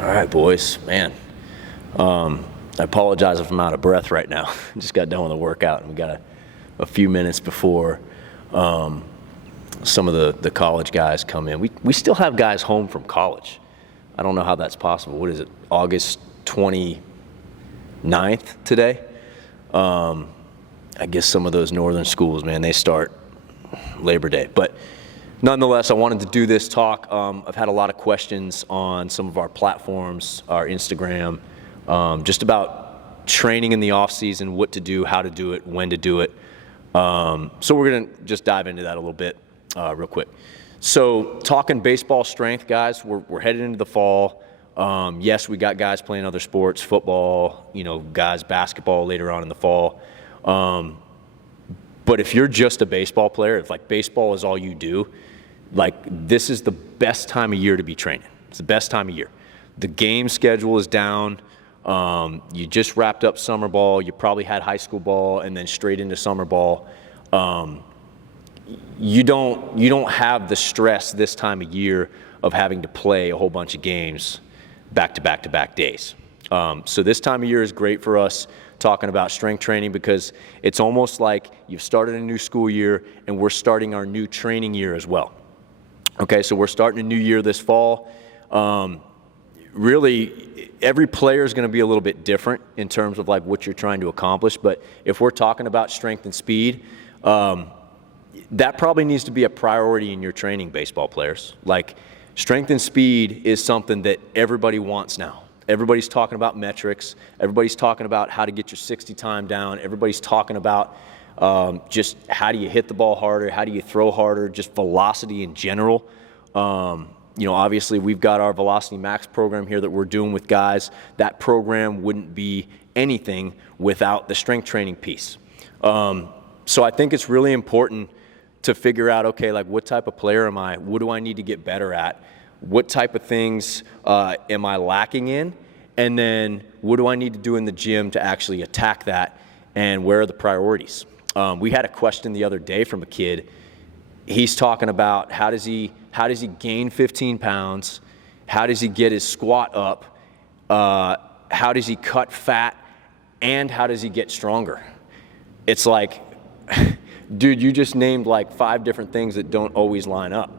All right, boys. Man, I apologize if I'm out of breath right now. I just got done with a workout, and we got a few minutes before some of the college guys come in. We still have guys home from college. I don't know how that's possible. What is it, August 29th today? I guess some of those northern schools, man, they start Labor Day. But nonetheless, I wanted to do this talk. I've had a lot of questions on some of our platforms, our Instagram, just about training in the off season, what to do, how to do it, when to do it. So we're going to just dive into that a little bit real quick. So talking baseball strength, guys, we're headed into the fall. Yes, we got guys playing other sports, football, guys basketball later on in the fall. But if you're just a baseball player, if like baseball is all you do, like this is the best time of year to be training. It's the best time of year. The game schedule is down. You just wrapped up summer ball. You probably had high school ball and then straight into summer ball. You don't have the stress this time of year of having to play a whole bunch of games back to back to back days. So this time of year is great for us talking about strength training because it's almost like you've started a new school year and we're starting our new training year as well. Okay, so we're starting a new year this fall. Really, every player is going to be a little bit different in terms of like what you're trying to accomplish. But if we're talking about strength and speed, that probably needs to be a priority in your training, baseball players. Like strength and speed is something that everybody wants now. Everybody's talking about metrics. Everybody's talking about how to get your 60 time down. Everybody's talking about just how do you hit the ball harder, how do you throw harder, just velocity in general. Obviously we've got our Velocity Max program here that we're doing with guys. That program wouldn't be anything without the strength training piece. So I think it's really important to figure out, okay, like what type of player am I? What do I need to get better at? What type of things am I lacking in? And then what do I need to do in the gym to actually attack that? And where are the priorities? We had a question the other day from a kid. He's talking about how does he gain 15 pounds? How does he get his squat up? How does he cut fat? And how does he get stronger? It's like, dude, you just named like 5 different things that don't always line up.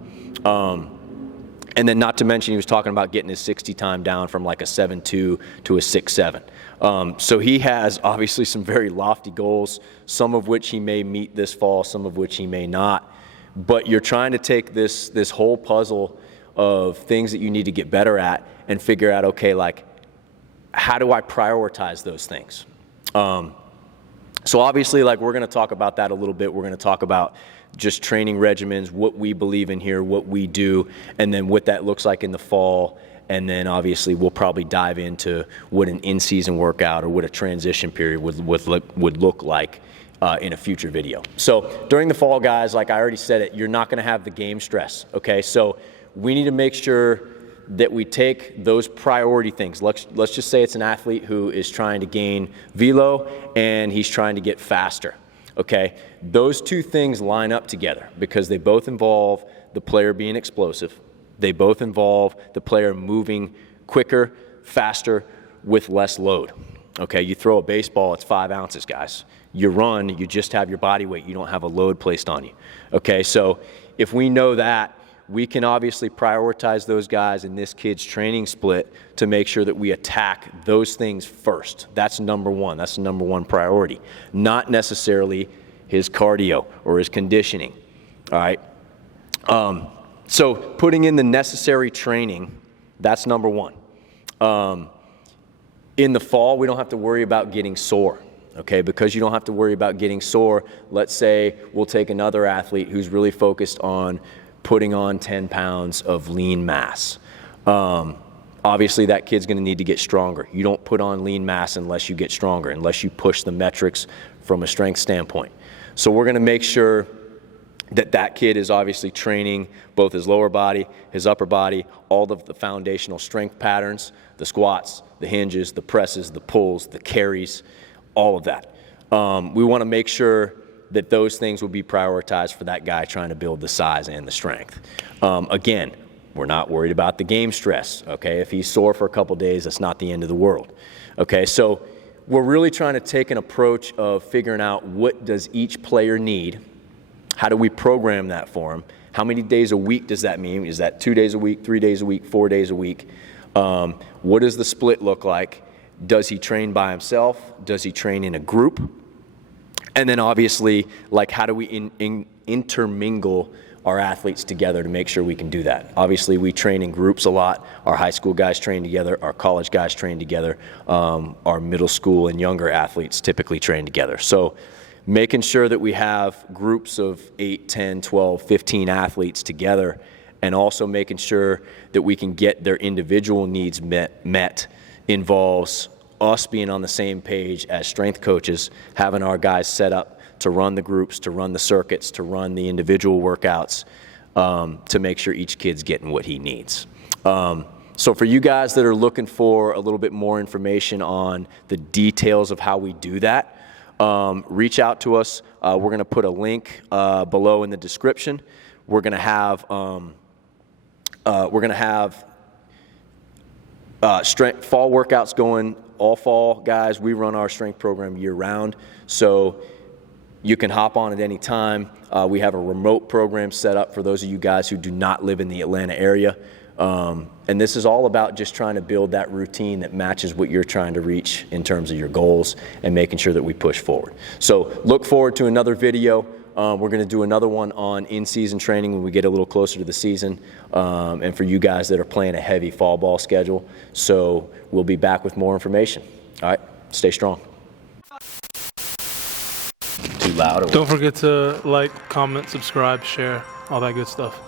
And then not to mention he was talking about getting his 60 time down from like a 7.2 to a 6.7. So he has obviously some very lofty goals, some of which he may meet this fall, some of which he may not. But you're trying to take this whole puzzle of things that you need to get better at and figure out, okay, like how do I prioritize those things? So obviously, like we're going to talk about that a little bit. We're going to talk about just training regimens, what we believe in here, what we do, and then what that looks like in the fall. And then obviously we'll probably dive into what an in-season workout or what a transition period would look like in a future video. So during the fall, guys, like I already said it, you're not going to have the game stress, okay? So we need to make sure that we take those priority things. Let's just say it's an athlete who is trying to gain velo and he's trying to get faster. Okay, those two things line up together because they both involve the player being explosive. They both involve the player moving quicker, faster, with less load. Okay, you throw a baseball, it's 5 ounces, guys. You run, you just have your body weight. You don't have a load placed on you. Okay, so if we know that, we can obviously prioritize those guys in this kid's training split to make sure that we attack those things first. That's number one. That's the number one priority. Not necessarily his cardio or his conditioning. All right? So putting in the necessary training, that's number one. In the fall, we don't have to worry about getting sore. Okay, because you don't have to worry about getting sore, let's say we'll take another athlete who's really focused on putting on 10 pounds of lean mass. Obviously, that kid's going to need to get stronger. You don't put on lean mass unless you get stronger, unless you push the metrics from a strength standpoint. So we're going to make sure that kid is obviously training both his lower body, his upper body, all of the foundational strength patterns, the squats, the hinges, the presses, the pulls, the carries, all of that. We want to make sure that those things will be prioritized for that guy trying to build the size and the strength. Again, We're not worried about the game stress, okay? If he's sore for a couple days, that's not the end of the world, okay? So we're really trying to take an approach of figuring out what does each player need, how do we program that for him, how many days a week does that mean? Is that 2 days a week, 3 days a week, 4 days a week? What does the split look like? Does he train by himself? Does he train in a group? And then obviously, like, how do we intermingle our athletes together to make sure we can do that? Obviously, we train in groups a lot. Our high school guys train together. Our college guys train together. Our middle school and younger athletes typically train together. So making sure that we have groups of 8, 10, 12, 15 athletes together, and also making sure that we can get their individual needs met involves us being on the same page as strength coaches, having our guys set up to run the groups, to run the circuits, to run the individual workouts, to make sure each kid's getting what he needs. So for you guys that are looking for a little bit more information on the details of how we do that, reach out to us. We're going to put a link below in the description. We're going to have strength fall workouts going all fall, guys. We run our strength program year round, so you can hop on at any time. We have a remote program set up for those of you guys who do not live in the Atlanta area. And this is all about just trying to build that routine that matches what you're trying to reach in terms of your goals and making sure that we push forward. So look forward to another video. We're going to do another one on in-season training when we get a little closer to the season, and for you guys that are playing a heavy fall ball schedule. So we'll be back with more information. All right, stay strong. Too loud? Don't forget to like, comment, subscribe, share, all that good stuff.